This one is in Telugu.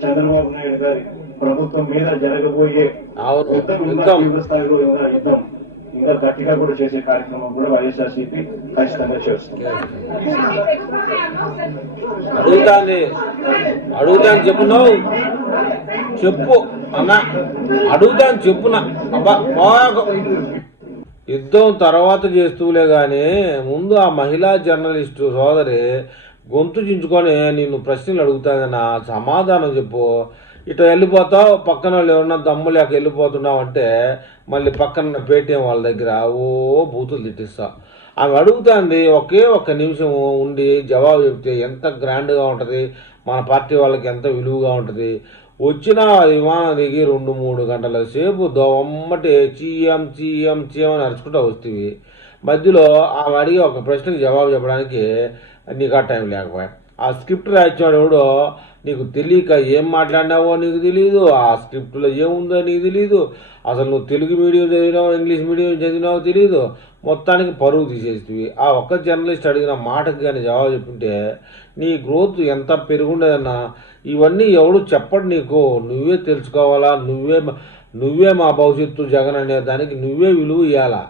చంద్రబాబు నాయుడు గారి ప్రభుత్వం మీద జరగబోయే తీవ్ర స్థాయిలో యుద్ధం ఇంకా గట్టిగా కూడా చేసే కార్యక్రమం కూడా వైఎస్ఆర్సీపీ ఖచ్చితంగా చేస్తుంది. అడుగుతాను చెప్పున్నావు చెప్పు అన్న, అడుగుతాను చెప్పునా అబ్బా. యుద్ధం తర్వాత చేస్తూలే కానీ ముందు ఆ మహిళా జర్నలిస్టు సోదరి గొంతు చించుకొని నిన్ను ప్రశ్నలు అడుగుతానన్నా సమాధానం చెప్పు. ఇటు వెళ్ళిపోతావు, పక్కన వాళ్ళు ఎవరన్నా దమ్ము లేక వెళ్ళిపోతున్నావు అంటే మళ్ళీ పక్కన పేటీఎం వాళ్ళ దగ్గర బూతులు తిట్టిస్తావు. ఆమె అడుగుతుంది, ఒకే ఒక్క నిమిషం ఉండి జవాబు చెప్తే ఎంత గ్రాండ్గా ఉంటుంది, మన పార్టీ వాళ్ళకి ఎంత విలువగా ఉంటుంది. వచ్చిన విమానం దిగి 2-3 గంటల సేపు దొమ్మటి చీఎం చీఎం చీఎం అని అరుచుకుంటూ వస్తుంది. మధ్యలో ఆమె అడిగి ఒక ప్రశ్నకి జవాబు చెప్పడానికి నీకు ఆ టైం లేకపోయా. ఆ స్క్రిప్ట్ రాయించాడు ఎవడో నీకు తెలియక ఏం మాట్లాడినావో నీకు తెలియదు, ఆ స్క్రిప్ట్లో ఏముందో నీకు తెలియదు, అసలు నువ్వు తెలుగు మీడియం చదివినావు ఇంగ్లీష్ మీడియం చదివినావో తెలియదు, మొత్తానికి పరువు తీసేస్తుంది. ఆ ఒక్క జర్నలిస్ట్ అడిగిన మాటకి కానీ జవాబు చెప్పింటే నీ గ్రోత్ ఎంత పెరుగుండేదన్నా. ఇవన్నీ ఎవడు చెప్పడు నీకు, నువ్వే తెలుసుకోవాలా. నువ్వే మా భవిష్యత్తు జగన్ అనే దానికి నువ్వే విలువ ఇవ్వాలా.